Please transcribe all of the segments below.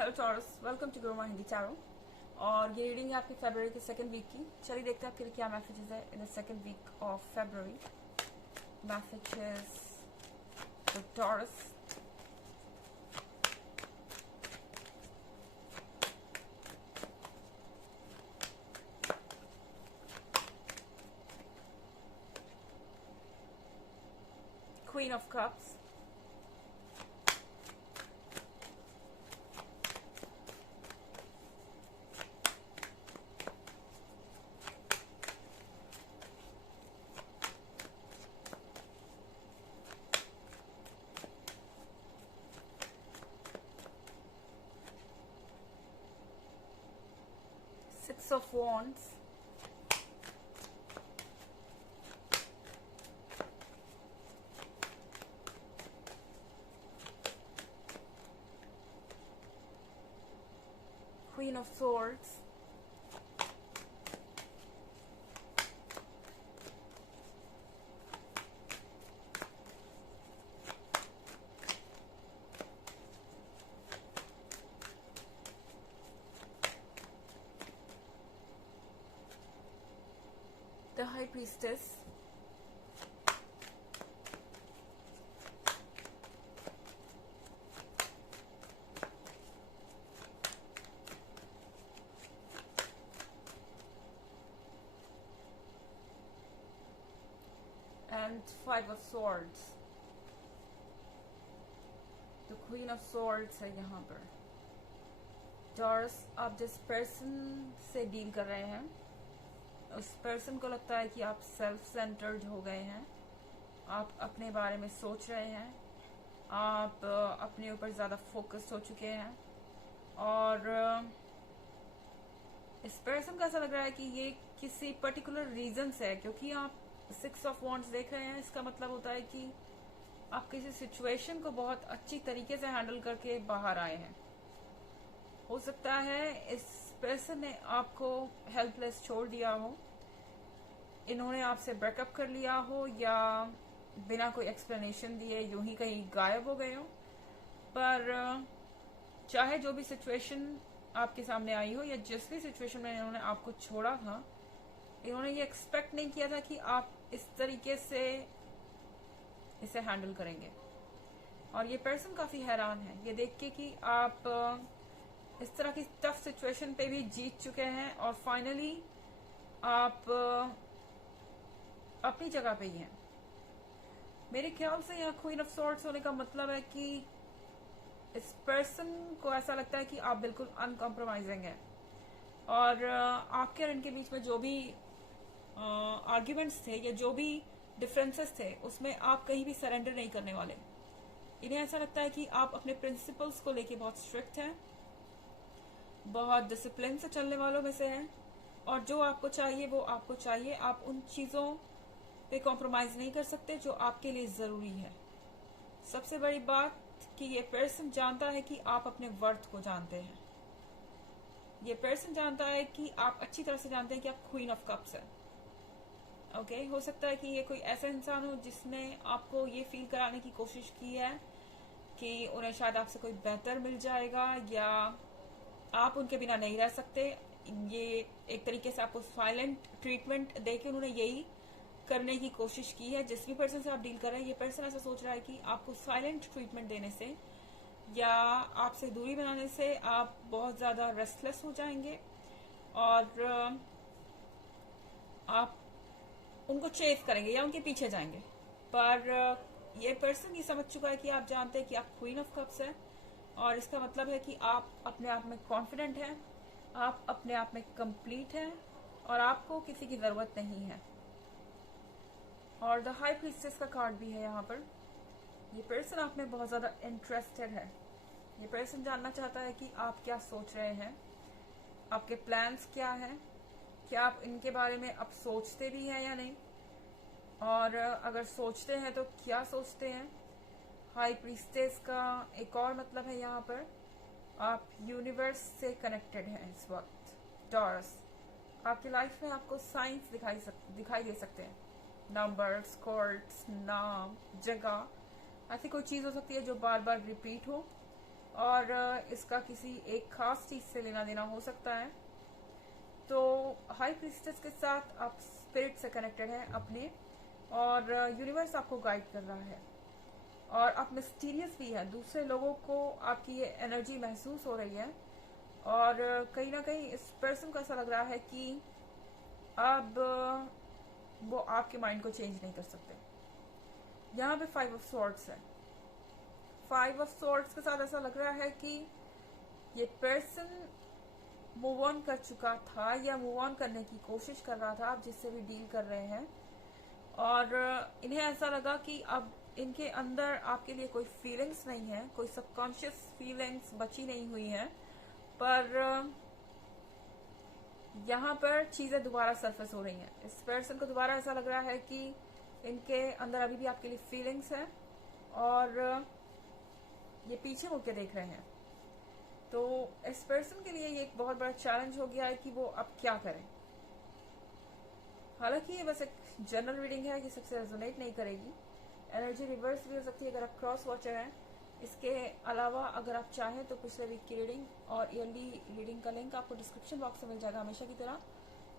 Hello Taurus, welcome to ग्रोमा Hindi tarot. और ये रीडिंग है आपकी फरवरी के सेकंड वीक की। चलिए देखते हैं आपके लिए क्या मैसेजेस है in the second week of February. Messages for Taurus. Queen of cups, six of wands, queen of swords, the high priestess, and five of swords। तो क्वीन ऑफ swords है यहाँ पर। टॉरस, आप जिस पर्सन से deal कर रहे हैं उस पर्सन को लगता है कि आप सेल्फ सेंटर्ड हो गए हैं। आप अपने बारे में सोच रहे हैं, आप अपने ऊपर ज़्यादा फोकस्ड हो चुके हैं। और इस पर्सन का ऐसा लग रहा है कि ये किसी पर्टिकुलर रीजन से है, क्योंकि आप सिक्स ऑफ वॉन्ड्स देख रहे हैं। इसका मतलब होता है कि आप किसी सिचुएशन को बहुत अच्छी तरीके से हैंडल करके बाहर आए हैं। हो सकता है इस पर्सन ने आपको हेल्पलेस छोड़ दिया हो, इन्होंने आपसे ब्रेकअप कर लिया हो, या बिना कोई एक्सप्लेनेशन दिए यूं ही कहीं गायब हो गए हो। पर चाहे जो भी सिचुएशन आपके सामने आई हो या जिस भी सिचुएशन में इन्होंने आपको छोड़ा था, इन्होंने ये एक्सपेक्ट नहीं किया था कि आप इस तरीके से इसे हैंडल करेंगे। और ये पर्सन काफी हैरान है ये देख के कि आप इस तरह की टफ सिचुएशन पे भी जीत चुके हैं और फाइनली आप अपनी जगह पे ही हैं। मेरे ख्याल से यहाँ क्वीन ऑफ सॉर्ड्स होने का मतलब है कि इस पर्सन को ऐसा लगता है कि आप बिल्कुल अनकॉम्प्रोमाइजिंग हैं और आपके और इनके बीच में जो भी आर्ग्यूमेंट्स थे या जो भी डिफरेंसेस थे उसमें आप कहीं भी सरेंडर नहीं करने वाले। इन्हें ऐसा लगता है कि आप अपने प्रिंसिपल्स को लेके बहुत स्ट्रिक्ट हैं, बहुत डिसिप्लिन से चलने वालों में से हैं, और जो आपको चाहिए वो आपको चाहिए। आप उन चीज़ों पे कॉम्प्रोमाइज नहीं कर सकते जो आपके लिए ज़रूरी है। सबसे बड़ी बात कि ये पर्सन जानता है कि आप अपने वर्थ को जानते हैं। ये पर्सन जानता है कि आप अच्छी तरह से जानते हैं कि आप क्वीन ऑफ कप्स हैं। ओके, हो सकता है कि ये कोई ऐसा इंसान हो जिसने आपको ये फील कराने की कोशिश की है कि उन्हें शायद आपसे कोई बेहतर मिल जाएगा या आप उनके बिना नहीं रह सकते। ये एक तरीके से आपको साइलेंट ट्रीटमेंट देके उन्होंने यही करने की कोशिश की है। जिस भी पर्सन से आप डील कर रहे हैं, ये पर्सन ऐसा सोच रहा है कि आपको साइलेंट ट्रीटमेंट देने से या आपसे दूरी बनाने से आप बहुत ज़्यादा रेस्टलेस हो जाएंगे और आप उनको चेस करेंगे या उनके पीछे जाएंगे। पर ये पर्सन ये समझ चुका है कि आप जानते हैं कि आप क्वीन ऑफ कप्स हैं और इसका मतलब है कि आप अपने आप में कॉन्फिडेंट हैं, आप अपने आप में कंप्लीट हैं और आपको किसी की ज़रूरत नहीं है। और द हाई प्रीस्टेस का कार्ड भी है यहाँ पर। ये पर्सन आप में बहुत ज़्यादा इंटरेस्टेड है। ये पर्सन जानना चाहता है कि आप क्या सोच रहे हैं, आपके प्लान्स क्या हैं, क्या आप इनके बारे में अब सोचते भी हैं या नहीं, और अगर सोचते हैं तो क्या सोचते हैं। हाई प्रीस्टेस का एक और मतलब है यहाँ पर आप यूनिवर्स से कनेक्टेड हैं इस वक्त। टॉरस, आपकी लाइफ में आपको साइंस दिखाई दे सकते हैं, नंबर्स, कोड्स, नाम, जगह। ऐसी कोई चीज़ हो सकती है जो बार बार रिपीट हो और इसका किसी एक खास चीज से लेना देना हो सकता है। तो हाई प्रीस्टेस के साथ आप स्पिरिट से कनेक्टेड हैं अपने, और यूनिवर्स आपको गाइड कर रहा है, और आप मिस्टीरियस भी हैं। दूसरे लोगों को आपकी ये एनर्जी महसूस हो रही है, और कहीं ना कहीं इस पर्सन को ऐसा लग रहा है कि अब वो आपके माइंड को चेंज नहीं कर सकते। यहाँ पे 5 ऑफ स्वॉर्ड्स है। 5 ऑफ स्वॉर्ड्स के साथ ऐसा लग रहा है कि ये पर्सन मूव ऑन कर चुका था या मूव ऑन करने की कोशिश कर रहा था आप जिससे भी डील कर रहे हैं, और इन्हें ऐसा लगा कि अब इनके अंदर आपके लिए कोई फीलिंग्स नहीं है, कोई सबकॉन्शियस फीलिंग्स बची नहीं हुई हैं, पर यहाँ पर चीजें दोबारा सरफेस हो रही हैं। इस पर्सन को दोबारा ऐसा लग रहा है कि इनके अंदर अभी भी आपके लिए फीलिंग्स है, और ये पीछे मुड़ के देख रहे हैं। तो इस पर्सन के लिए ये एक बहुत बड़ा चैलेंज हो गया है कि वो अब क्या करें। हालांकि ये बस एक जनरल रीडिंग है, ये सबसे रेजोनेट नहीं करेगी। एनर्जी रिवर्स भी हो सकती है अगर आप क्रॉस वॉचर हैं। इसके अलावा अगर आप चाहें तो पिछले वीक की रीडिंग और ईयरली रीडिंग का लिंक आपको डिस्क्रिप्शन बॉक्स में मिल जाएगा हमेशा की तरह।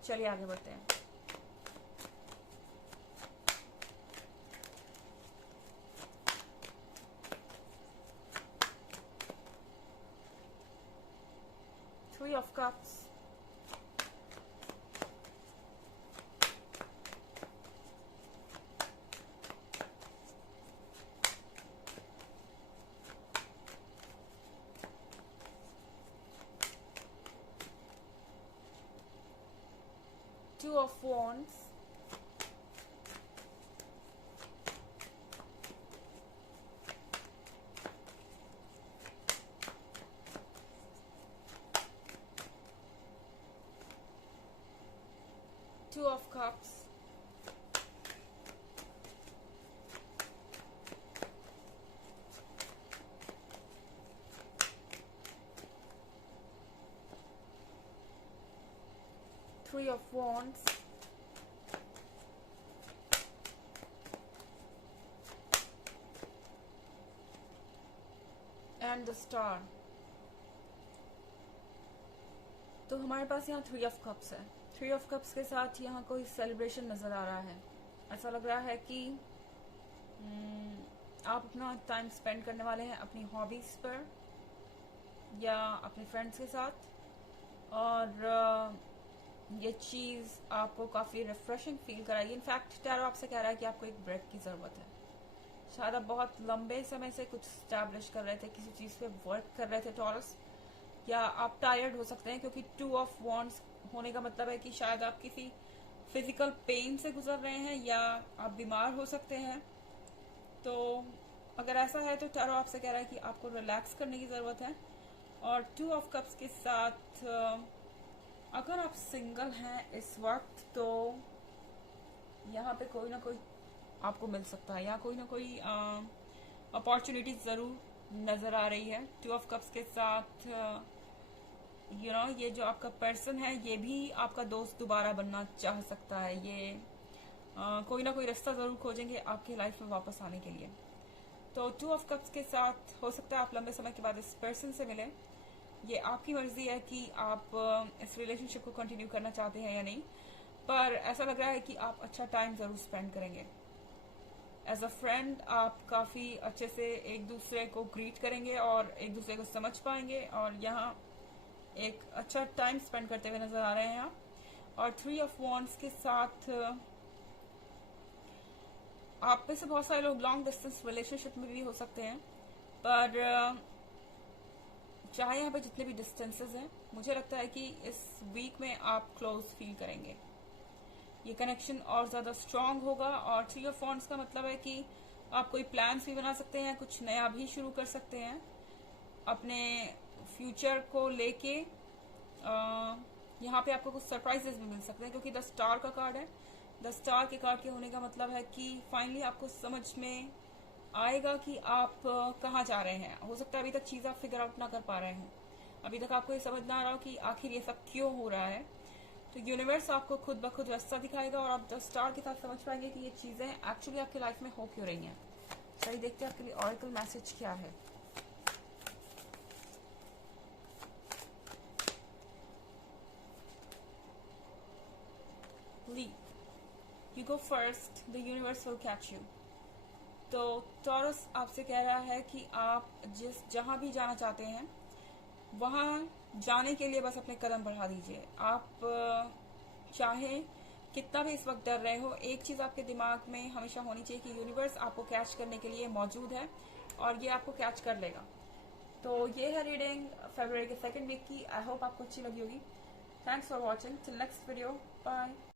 चलिए आगे बढ़ते हैं। Three of Cups, Two of Wands, Two of Cups, Three of Wands, and the Star। तो हमारे पास यहाँ 3 ऑफ कप्स है। 3 ऑफ कप्स के साथ यहाँ कोई सेलिब्रेशन नजर आ रहा है। ऐसा लग रहा है कि आप अपना टाइम स्पेंड करने वाले हैं अपनी हॉबीज पर या अपने फ्रेंड्स के साथ, और ये चीज़ आपको काफ़ी रिफ्रेशिंग फील कराएगी। इनफैक्ट टैरो आपसे कह रहा है कि आपको एक ब्रेक की ज़रूरत है। शायद आप बहुत लंबे समय से कुछ स्टैब्लिश कर रहे थे, किसी चीज़ पे वर्क कर रहे थे टॉरस, या आप टायर्ड हो सकते हैं क्योंकि 2 ऑफ वॉन्ड्स होने का मतलब है कि शायद आप किसी फिजिकल पेन से गुजर रहे हैं या आप बीमार हो सकते हैं। तो अगर ऐसा है तो टैरो आपसे कह रहा है कि आपको रिलैक्स करने की ज़रूरत है। और 2 ऑफ कप्स के साथ अगर आप सिंगल हैं इस वक्त तो यहाँ पे कोई ना कोई आपको मिल सकता है, या कोई ना कोई अपॉर्चुनिटी ज़रूर नज़र आ रही है। 2 ऑफ कप्स के साथ ये जो आपका पर्सन है ये भी आपका दोस्त दोबारा बनना चाह सकता है। ये कोई ना कोई रास्ता ज़रूर खोजेंगे आपके लाइफ में वापस आने के लिए। तो 2 ऑफ कप्स के साथ हो सकता है आप लंबे समय के बाद इस पर्सन से मिलें। ये आपकी मर्जी है कि आप इस रिलेशनशिप को कंटिन्यू करना चाहते हैं या नहीं, पर ऐसा लग रहा है कि आप अच्छा टाइम ज़रूर स्पेंड करेंगे। एज अ फ्रेंड आप काफ़ी अच्छे से एक दूसरे को ग्रीट करेंगे और एक दूसरे को समझ पाएंगे, और यहाँ एक अच्छा टाइम स्पेंड करते हुए नज़र आ रहे हैं आप। और 3 ऑफ वॉन्ड्स के साथ आप में से बहुत सारे लोग लॉन्ग डिस्टेंस रिलेशनशिप में भी हो सकते हैं, पर चाहे यहाँ पे जितने भी डिस्टेंसेस हैं, मुझे लगता है कि इस वीक में आप क्लोज फील करेंगे। ये कनेक्शन और ज़्यादा स्ट्रांग होगा। और 3 ऑफ वॉन्ड्स का मतलब है कि आप कोई प्लान्स भी बना सकते हैं, कुछ नया भी शुरू कर सकते हैं अपने फ्यूचर को लेके। यहाँ पे आपको कुछ सरप्राइजेस भी मिल सकते हैं क्योंकि द स्टार का कार्ड है। द स्टार के कार्ड के होने का मतलब है कि फाइनली आपको समझ में आएगा कि आप कहाँ जा रहे हैं। हो सकता है अभी तक चीज़ आप फिगर आउट ना कर पा रहे हैं, अभी तक आपको ये समझ ना आ रहा हो कि आखिर ये सब क्यों हो रहा है। तो यूनिवर्स आपको खुद ब खुद रास्ता दिखाएगा और आप द स्टार के साथ समझ पाएंगे कि ये चीज़ें एक्चुअली आपकी लाइफ में हो क्यों रही हैं। चलिए देखते हैं आपके लिए ऑरेकल मैसेज क्या है। You go first, the universe will catch you. तो टॉरस आपसे कह रहा है कि आप जहां भी जाना चाहते हैं वहां जाने के लिए बस अपने कदम बढ़ा दीजिए। आप चाहें कितना भी इस वक्त डर रहे हो, एक चीज आपके दिमाग में हमेशा होनी चाहिए कि यूनिवर्स आपको कैच करने के लिए मौजूद है और ये आपको कैच कर लेगा। तो ये है रीडिंग फरवरी के 2nd वीक की। आई होप आपको अच्छी लगी होगी। Thanks for watching, till next video, bye.